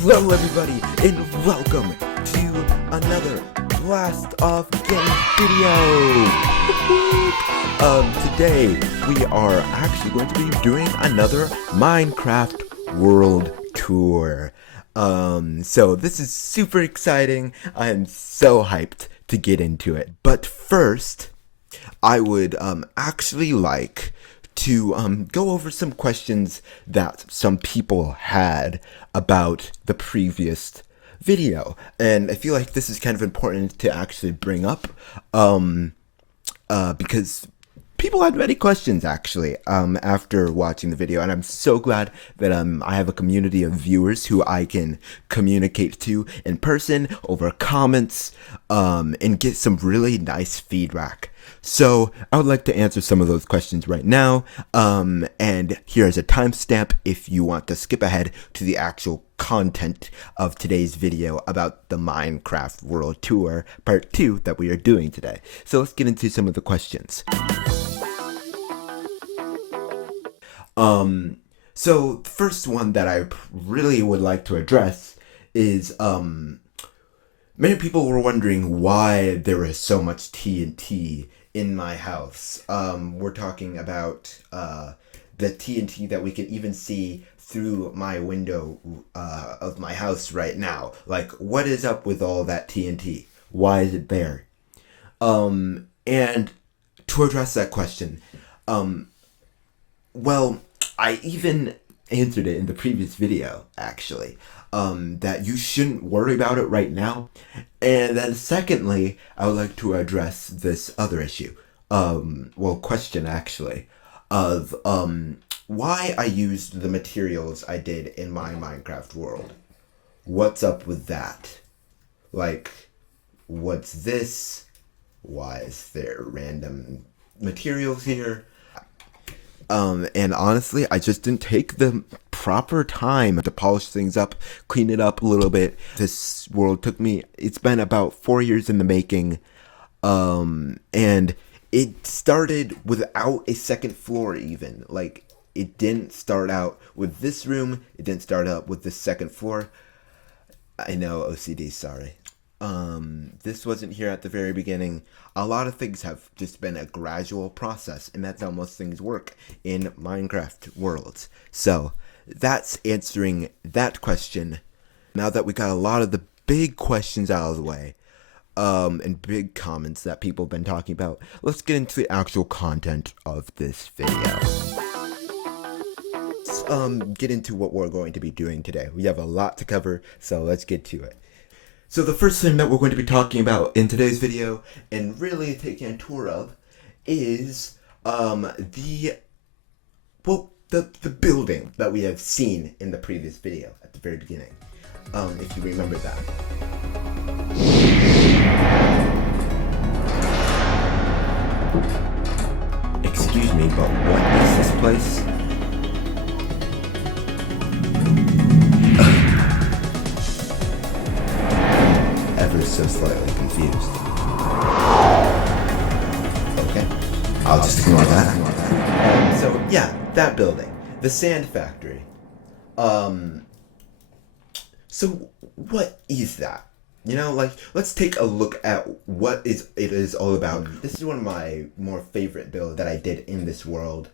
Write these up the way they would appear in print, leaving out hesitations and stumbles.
Hello everybody and welcome to another Blast Off Game video! Today we are actually going to be doing another Minecraft World Tour. So this is super exciting. I am so hyped to get into it. But first, I would actually like to go over some questions that some people had about the previous video, and I feel like this is kind of important to actually bring up because people had many questions actually after watching the video, and I'm so glad that I have a community of viewers who I can communicate to in person over comments and get some really nice feedback. So I would like to answer some of those questions right now, and here is a timestamp if you want to skip ahead to the actual content of today's video about the Minecraft World Tour Part 2 that we are doing today. So let's get into some of the questions. So the first one that I really would like to address is, many people were wondering why there is so much TNT in my house. We're talking about the TNT that we can even see through my window of my house right now. Like, what is up with all that TNT? Why is it there? And to address that question, well, I even answered it in the previous video, actually, that you shouldn't worry about it right now. And then secondly, I would like to address this other issue, question actually, of why I used the materials I did in my Minecraft world. What's up with that? Like, what's this? Why is there random materials here? And honestly, I just didn't take the proper time to polish things up, clean it up a little bit. This world took me, it's been about 4 years in the making, and it started without a second floor even. Like, it didn't start out with this room, it didn't start out with the second floor. I know, OCD, sorry. This wasn't here at the very beginning. A lot of things have just been a gradual process, and that's how most things work in Minecraft worlds. So that's answering that question. Now that we got a lot of the big questions out of the way, and big comments that people have been talking about, let's get into the actual content of this video. Let's get into what we're going to be doing today. We have a lot to cover, so let's get to it. So the first thing that we're going to be talking about in today's video, and really taking a tour of, is the building that we have seen in the previous video at the very beginning, if you remember that. Excuse me, but what is this place? Ever so slightly confused. Okay, I'll just ignore that. So yeah, that building, the sand factory. So what is that? You know, like, let's take a look at what it is all about. This is one of my more favorite builds that I did in this world.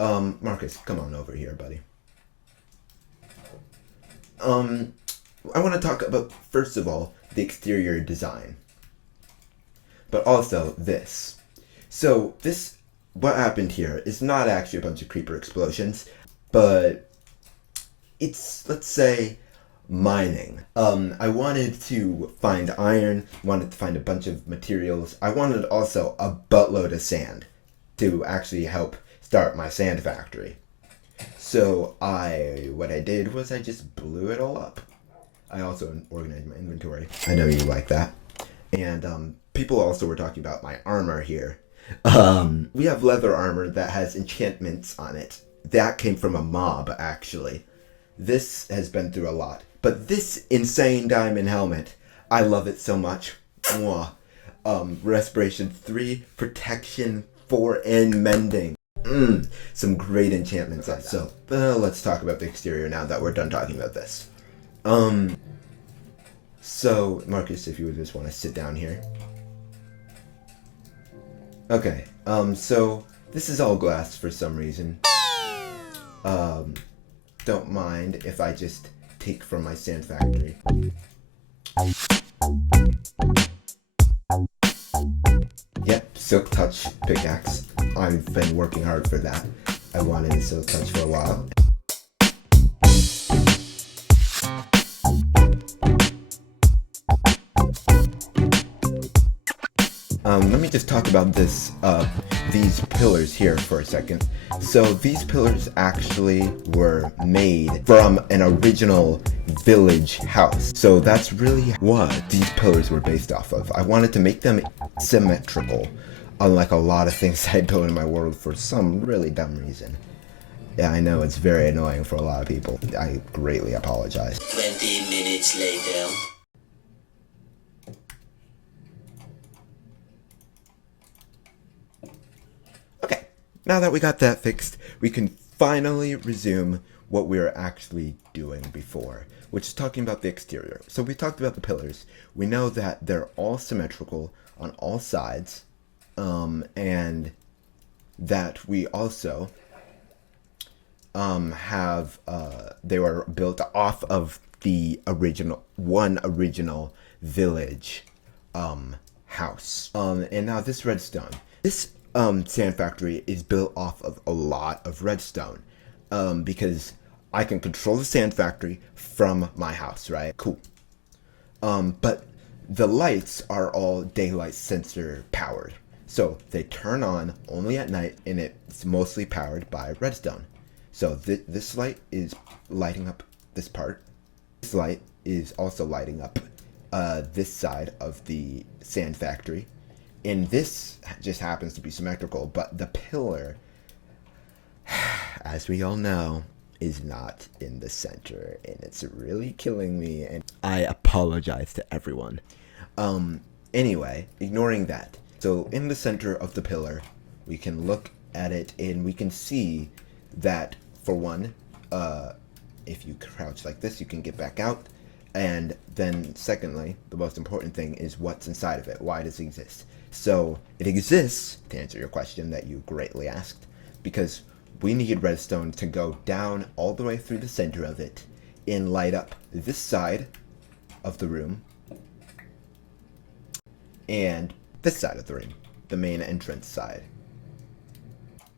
Marcus, come on over here, buddy. I want to talk about, first of all, the exterior design, but also this. So this, what happened here is not actually a bunch of creeper explosions, but it's, let's say, mining. I wanted to find iron, wanted to find a bunch of materials. I wanted also a buttload of sand to actually help start my sand factory. So what I did was I just blew it all up. I also organized my inventory. I know you like that. And people also were talking about my armor here. We have leather armor that has enchantments on it. That came from a mob, actually. This has been through a lot. But this insane diamond helmet, I love it so much. Mwah. Respiration 3, protection 4, and mending. Some great enchantments. So let's talk about the exterior now that we're done talking about this. So Marcus, if you would just want to sit down here. Okay, so this is all glass for some reason. Don't mind if I just take from my sand factory. Yep, Silk Touch pickaxe. I've been working hard for that. I wanted a Silk Touch for a while. Let me just talk about these pillars here for a second. So these pillars actually were made from an original village house. So that's really what these pillars were based off of. I wanted to make them symmetrical, unlike a lot of things I build in my world for some really dumb reason. Yeah, I know it's very annoying for a lot of people. I greatly apologize. 20 minutes later. Okay, now that we got that fixed, we can finally resume what we were actually doing before, which is talking about the exterior. So we talked about the pillars. We know that they're all symmetrical on all sides, and that we also they were built off of the original village house. And now this redstone. This sand factory is built off of a lot of redstone, because I can control the sand factory from my house, right? Cool. But the lights are all daylight sensor powered, so they turn on only at night, and it's mostly powered by redstone. So this light is lighting up this part. This light is also lighting up this side of the sand factory. And this just happens to be symmetrical, but the pillar, as we all know, is not in the center, and it's really killing me, and I apologize to everyone. Anyway, ignoring that. So in the center of the pillar, we can look at it and we can see that, for one, if you crouch like this, you can get back out. And then secondly, the most important thing is what's inside of it. Why does it exist? So it exists, to answer your question that you greatly asked, because we need redstone to go down all the way through the center of it and light up this side of the room and this side of the room, the main entrance side.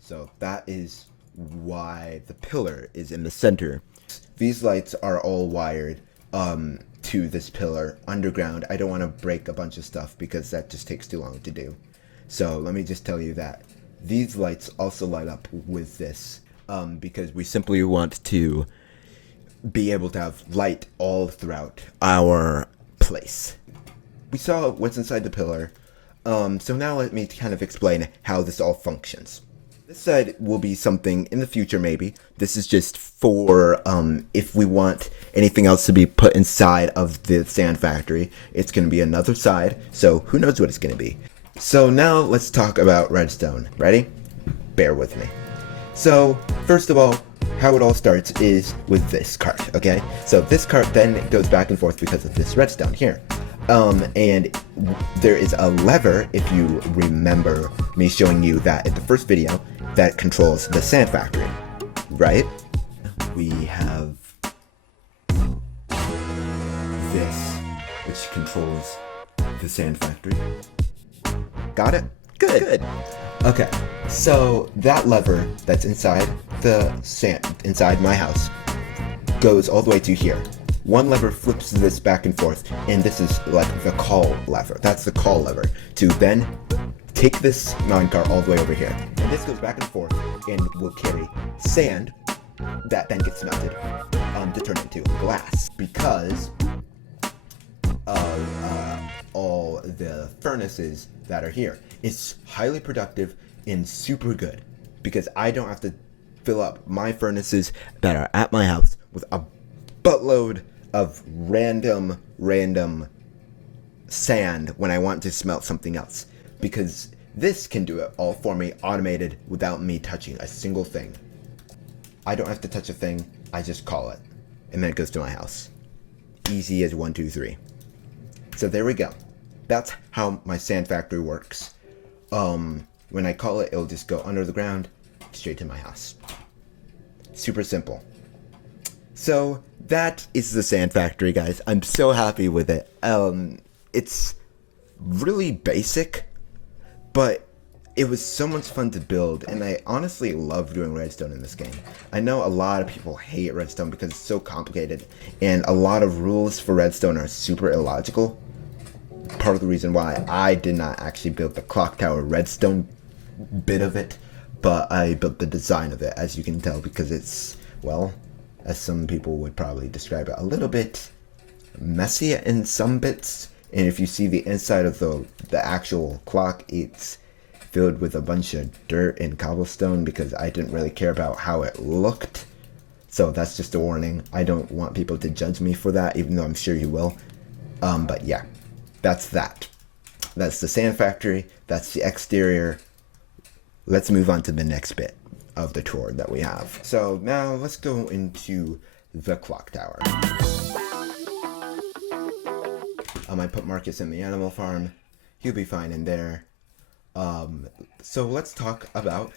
So that is why the pillar is in the center. These lights are all wired to this pillar underground. I don't want to break a bunch of stuff because that just takes too long to do. So let me just tell you that these lights also light up with this, because we simply want to be able to have light all throughout our place. We saw what's inside the pillar, so now let me kind of explain how this all functions. This side will be something in the future, maybe. This is just for if we want anything else to be put inside of the sand factory. It's going to be another side, so who knows what it's going to be. So now let's talk about redstone. Ready? Bear with me. So first of all, how it all starts is with this cart, okay? So this cart then goes back and forth because of this redstone here. And there is a lever, if you remember me showing you that in the first video, that controls the sand factory, right? We have this, which controls the sand factory. Got it? Good. Okay, so that lever that's inside the sand, inside my house, goes all the way to here. One lever flips this back and forth, and this is like the call lever. That's the call lever to then take this minecart all the way over here. And this goes back and forth and will carry sand that then gets melted to turn into glass, because of all the furnaces that are here. It's highly productive and super good, because I don't have to fill up my furnaces that are at my house with a buttload of random sand when I want to smelt something else, because this can do it all for me, automated, without me touching a single thing. I don't have to touch a thing, I just call it, and then it goes to my house. easy as 1, 2, 3. So there we go. That's how my sand factory works. When I call it, it'll just go under the ground, straight to my house. Super simple. So that is the sand factory, guys. I'm so happy with it. It's really basic, but it was so much fun to build, and I honestly love doing redstone in this game. I know a lot of people hate redstone because it's so complicated, and a lot of rules for redstone are super illogical. Part of the reason why I did not actually build the clock tower redstone bit of it, but I built the design of it, as you can tell, because it's, well, as some people would probably describe it, a little bit messy in some bits. And if you see the inside of the actual clock, it's filled with a bunch of dirt and cobblestone because I didn't really care about how it looked. So that's just a warning. I don't want people to judge me for that, even though I'm sure you will. But yeah, that's that. That's the sand factory. That's the exterior. Let's move on to the next bit of the tour that we have. So now let's go into the clock tower. I might put Marcus in the animal farm. He'll be fine in there. So let's talk about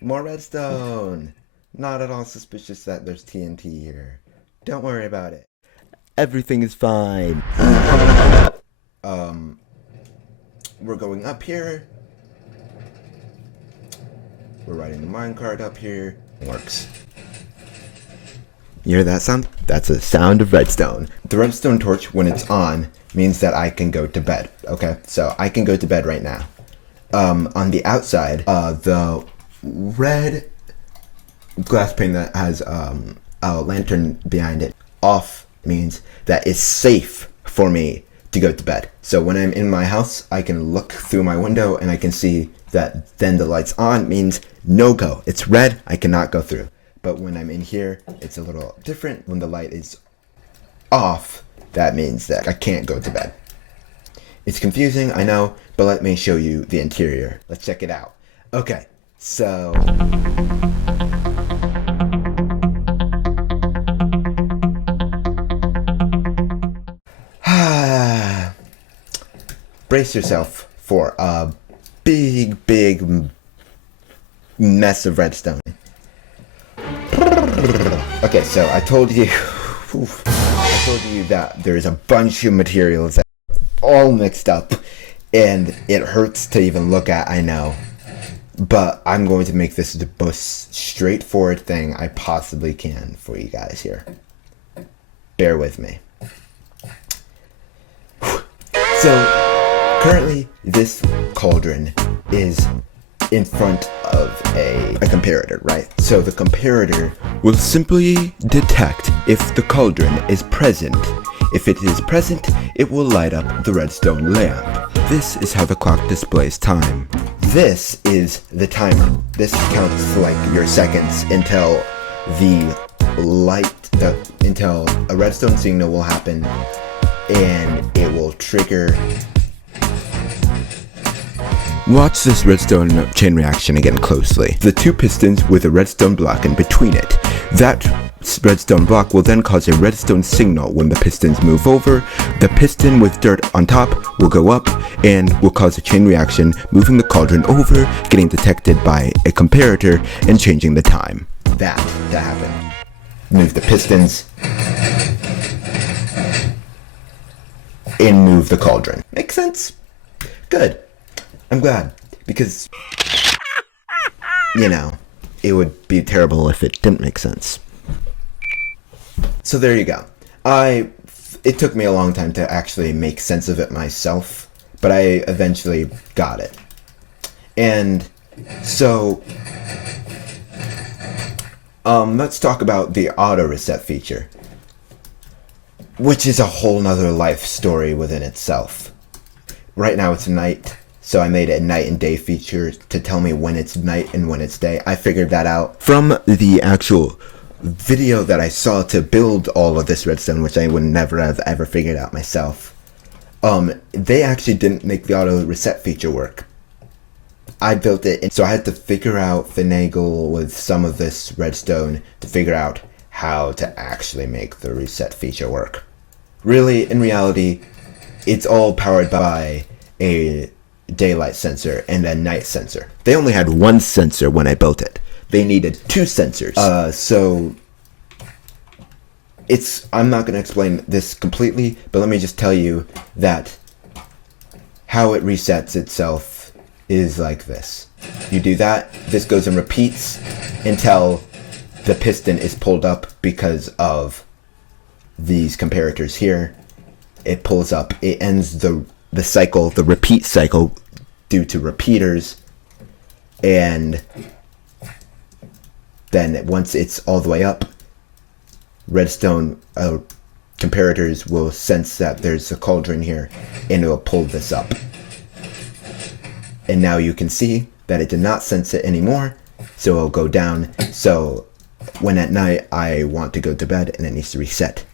more redstone. Not at all suspicious that there's TNT here. Don't worry about it. Everything is fine. We're going up here. We're riding the minecart up here. Works. You hear that sound? That's a sound of redstone. The redstone torch, when it's on, means that I can go to bed. Okay, so I can go to bed right now. On the outside, the red glass pane that has a lantern behind it off means that it's safe for me to go to bed. So when I'm in my house, I can look through my window and I can see that then the light's on means no go. It's red, I cannot go through. But when I'm in here, it's a little different. When the light is off, that means that I can't go to bed. It's confusing, I know, but let me show you the interior. Let's check it out. Okay, so brace yourself for a big mess of redstone. Okay, so I told you that there's a bunch of materials that are all mixed up, and it hurts to even look at, I know. But I'm going to make this the most straightforward thing I possibly can for you guys here. Bear with me. So, currently, this cauldron is in front of a comparator, right? So the comparator will simply detect if the cauldron is present. If it is present, it will light up the redstone lamp. This is how the clock displays time. This is the timer. This counts like your seconds until until a redstone signal will happen and it will trigger. Watch this redstone chain reaction again closely. The two pistons with a redstone block in between it. That redstone block will then cause a redstone signal when the pistons move over. The piston with dirt on top will go up and will cause a chain reaction, moving the cauldron over, getting detected by a comparator, and changing the time. That to happen. Move the pistons and move the cauldron. Make sense? Good. I'm glad, because, you know, it would be terrible if it didn't make sense. So there you go. It took me a long time to actually make sense of it myself, but I eventually got it. And so, let's talk about the auto reset feature, which is a whole nother life story within itself. Right now it's night. So I made a night and day feature to tell me when it's night and when it's day. I figured that out from the actual video that I saw to build all of this redstone, which I would never have ever figured out myself. They actually didn't make the auto reset feature work. I built it, and so I had to figure out, finagle with some of this redstone to figure out how to actually make the reset feature work. Really, in reality, it's all powered by a daylight sensor and a night sensor. They only had one sensor when I built it. They needed two sensors. So I'm not going to explain this completely, but let me just tell you that how it resets itself is like this. You do that, this goes and repeats until the piston is pulled up because of these comparators here. It pulls up, it ends the cycle, the repeat cycle, due to repeaters, and then once it's all the way up, redstone comparators will sense that there's a cauldron here, and it will pull this up. And now you can see that it did not sense it anymore, so it'll go down. So when at night I want to go to bed and it needs to reset,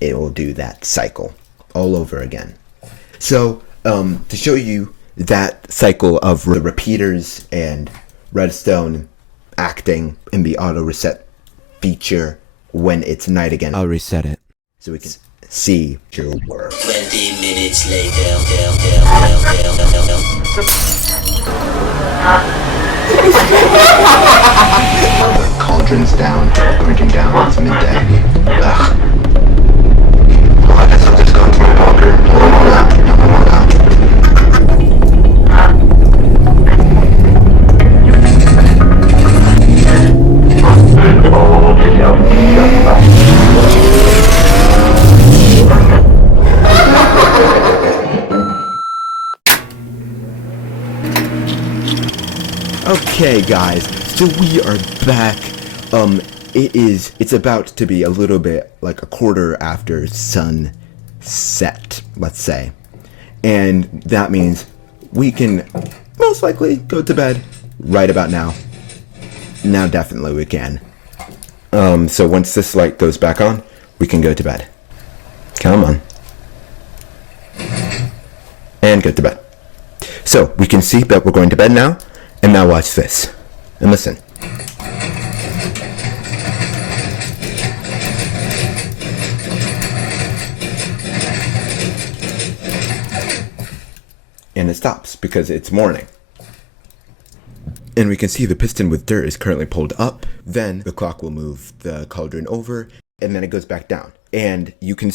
it will do that cycle all over again. So to show you that cycle of the repeaters and redstone acting in the auto reset feature when it's night again, I'll reset it so we can see your work. 20 minutes later. The cauldron's down, printing down, it's midday. Ugh. Well, I guess I'll just go into my bunker. Nothing more out. Okay guys, so we are back. It's about to be a little bit like a quarter after sunset, let's say. And that means we can most likely go to bed right about now. Now definitely we can. So once this light goes back on, we can go to bed. Come on. And go to bed. So we can see that we're going to bed now. And now watch this. And listen. And it stops because it's morning. And we can see the piston with dirt is currently pulled up. Then the clock will move the cauldron over, and then it goes back down. And you could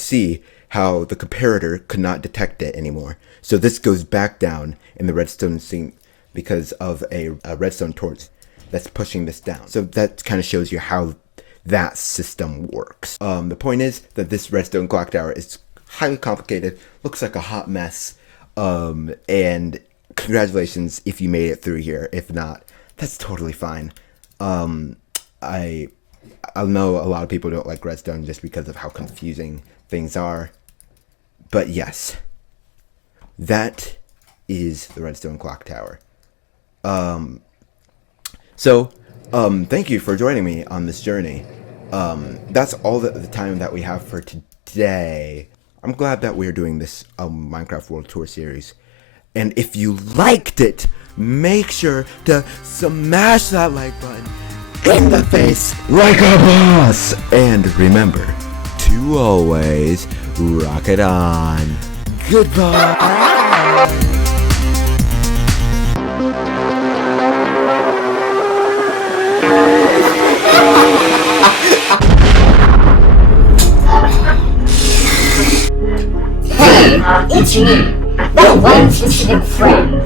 see how the comparator could not detect it anymore. So this goes back down in the redstone sink because of a redstone torch that's pushing this down. So that kind of shows you how that system works. The point is that this redstone clock tower is highly complicated, looks like a hot mess, and congratulations if you made it through here. If not, that's totally fine. I know a lot of people don't like redstone just because of how confusing things are, but yes, that is the redstone clock tower. Thank you for joining me on this journey. That's all the time that we have for today. I'm glad that we're doing this Minecraft World Tour series. And if you liked it, make sure to smash that like button in the face like a boss. And remember to always rock it on. Goodbye. Hey, it's me, the one specific friend.